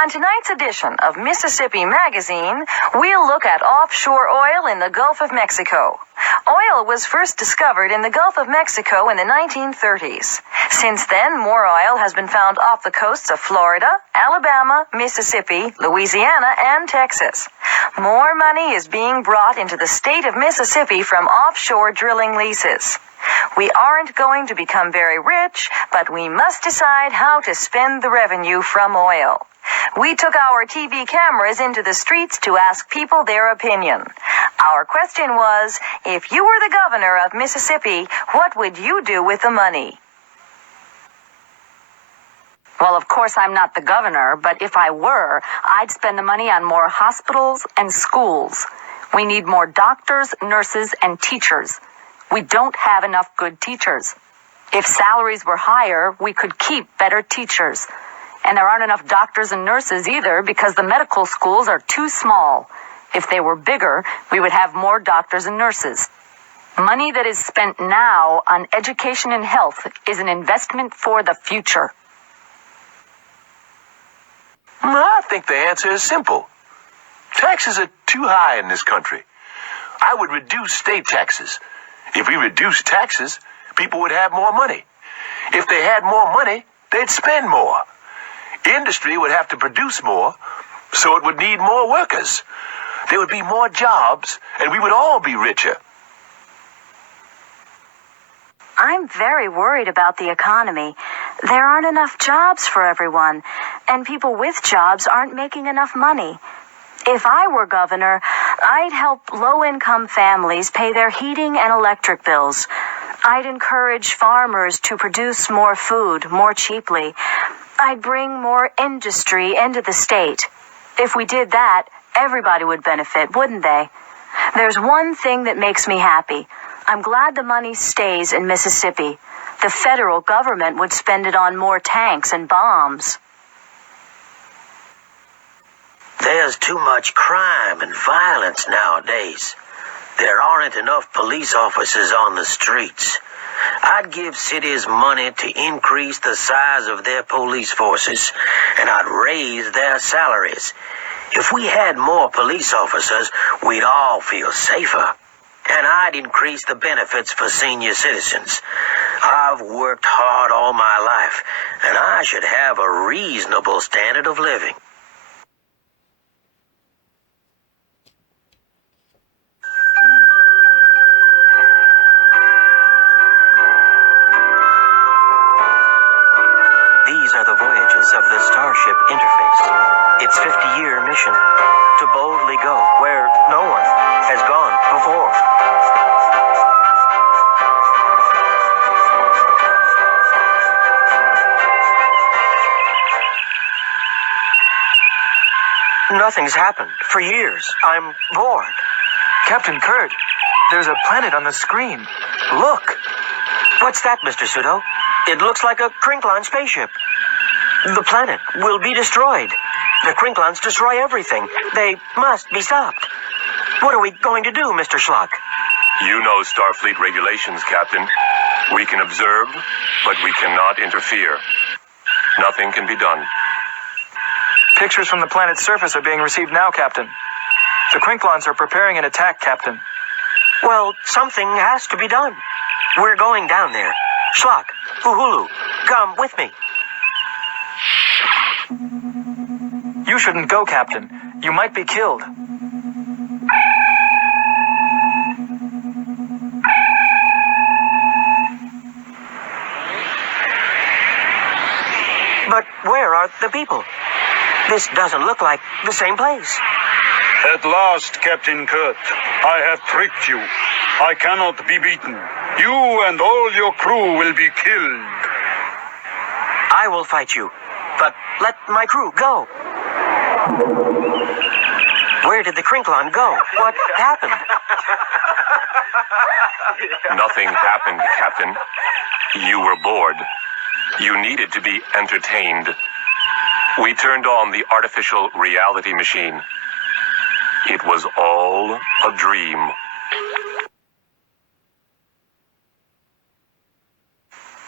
On tonight's edition of Mississippi Magazine, we'll look at offshore oil in the Gulf of Mexico. Oil was first discovered in the Gulf of Mexico in the 1930s. Since then, more oil has been found off the coasts of Florida, Alabama, Mississippi, Louisiana, and Texas. More money is being brought into the state of Mississippi from offshore drilling leases. We aren't going to become very rich, but we must decide how to spend the revenue from oil. We took our TV cameras into the streets to ask people their opinion. Our question was, if you were the governor of Mississippi, what would you do with the money? Well, of course, I'm not the governor, but if I were, I'd spend the money on more hospitals and schools. We need more doctors, nurses, and teachers. We don't have enough good teachers. If salaries were higher, we could keep better teachers. And there aren't enough doctors and nurses either because the medical schools are too small. If they were bigger, we would have more doctors and nurses. Money that is spent now on education and health is an investment for the future. I think the answer is simple. Taxes are too high in this country. I would reduce state taxes. If we reduced taxes, people would have more money. If they had more money, they'd spend more. Industry would have to produce more, so it would need more workers. There would be more jobs, and we would all be richer. I'm very worried about the economy. There aren't enough jobs for everyone, and people with jobs aren't making enough money. If I were governor, I'd help low-income families pay their heating and electric bills. I'd encourage farmers to produce more food more cheaply. I'd bring more industry into the state. If we did that, everybody would benefit, wouldn't they? There's one thing that makes me happy. I'm glad the money stays in Mississippi. The federal government would spend it on more tanks and bombs. There's too much crime and violence nowadays. There aren't enough police officers on the streets. I'd give cities money to increase the size of their police forces, and I'd raise their salaries. If we had more police officers, we'd all feel safer. And I'd increase the benefits for senior citizens. I've worked hard all my life, and I should have a reasonable standard of living. These are the voyages of the Starship Interface. Its 50-year mission, to boldly go where no one has gone before. Nothing's happened for years. I'm bored. Captain Kurt, there's a planet on the screen. Look. What's that, Mr. Pseudo? It looks like a Krinklon spaceship. The planet will be destroyed. The Krinklons destroy everything. They must be stopped. What are we going to do, Mr. Schlock? You know Starfleet regulations, Captain. We can observe, but we cannot interfere. Nothing can be done. Pictures from the planet's surface are being received now, Captain. The Krinklons are preparing an attack, Captain. Well, something has to be done. We're going down there. Schlock, Uhulu, come with me. You shouldn't go, Captain. You might be killed. But where are the people? This doesn't look like the same place. At last, Captain Kurt, I have tricked you. I cannot be beaten. You and all your crew will be killed. I will fight you, but let my crew go. Where did the Krinklon go? What happened? Nothing happened, Captain. You were bored. You needed to be entertained. We turned on the artificial reality machine. It was all a dream.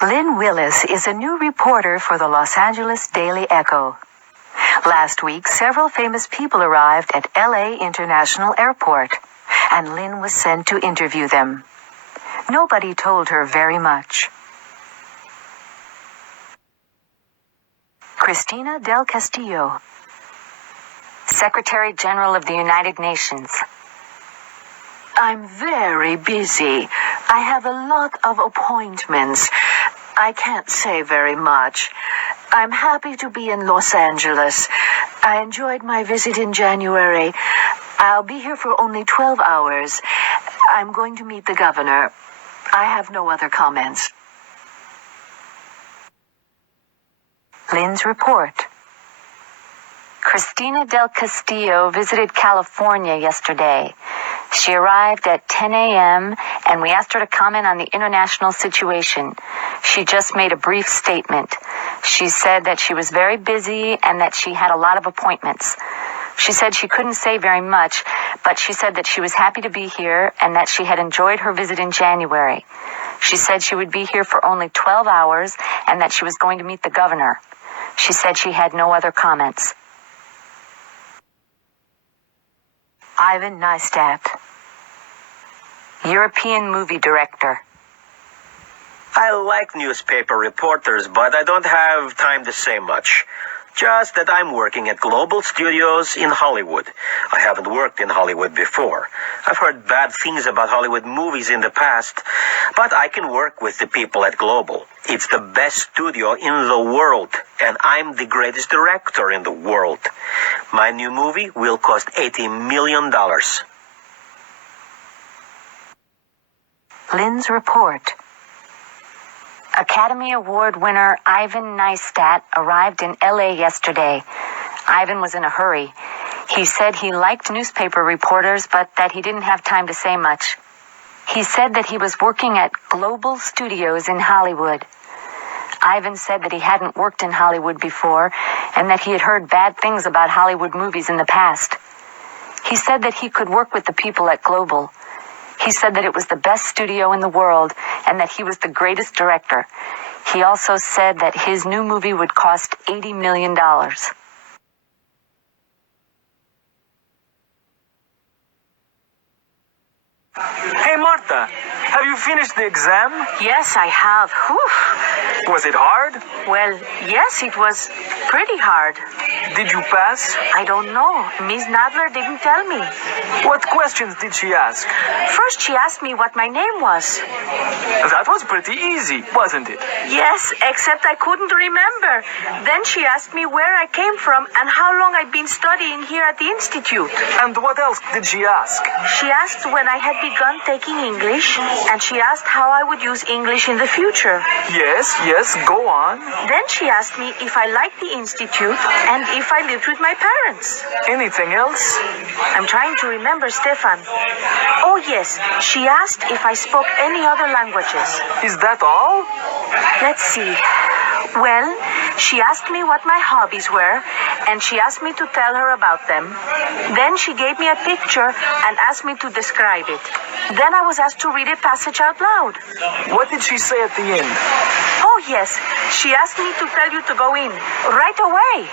Lynn Willis is a new reporter for the Los Angeles Daily Echo. Last week, several famous people arrived at LA International Airport, and Lynn was sent to interview them. Nobody told her very much. Cristina del Castillo, Secretary General of the United Nations. I'm very busy. I have a lot of appointments. I can't say very much. I'm happy to be in Los Angeles. I enjoyed my visit in January. I'll be here for only 12 hours. I'm going to meet the governor. I have no other comments. Lynn's report. Cristina del Castillo visited California yesterday. She arrived at 10 a.m., and we asked her to comment on the international situation. She just made a brief statement. She said that she was very busy and that she had a lot of appointments. She said she couldn't say very much, but she said that she was happy to be here and that she had enjoyed her visit in January. She said she would be here for only 12 hours and that she was going to meet the governor. She said she had no other comments. Ivan Neistat, European movie director. I like newspaper reporters, but I don't have time to say much. Just that I'm working at Global Studios in Hollywood. I haven't worked in Hollywood before. I've heard bad things about Hollywood movies in the past, but I can work with the people at Global. It's the best studio in the world, and I'm the greatest director in the world. My new movie will cost $80 million. Lynn's report. Academy Award winner Ivan Neistat arrived in LA yesterday. Ivan was in a hurry. He said he liked newspaper reporters, but that he didn't have time to say much. He said that he was working at Global Studios in Hollywood. Ivan said that he hadn't worked in Hollywood before and that he had heard bad things about Hollywood movies in the past. He said that he could work with the people at Global. He said that it was the best studio in the world and that he was the greatest director. He also said that his new movie would cost $80 million. Hey, Martha, have you finished the exam? Yes, I have. Whew. Was it hard? Well, yes, it was pretty hard. Did you pass? I don't know. Miss Nadler didn't tell me. What questions did she ask? First, she asked me what my name was. That was pretty easy, wasn't it? Yes, except I couldn't remember. Then she asked me where I came from and how long I'd been studying here at the Institute. And what else did she ask? She asked when I had begun taking English, and she asked how I would use English in the future. Yes, go on. Then she asked me if I liked the Institute and if I lived with my parents. Anything else? I'm trying to remember, Stefan. Oh, yes, she asked if I spoke any other languages. Is that all? Let's see. Well, she asked me what my hobbies were, and she asked me to tell her about them. Then she gave me a picture and asked me to describe it. Then I was asked to read a passage out loud. What did she say at the end? Oh, yes. She asked me to tell you to go in right away.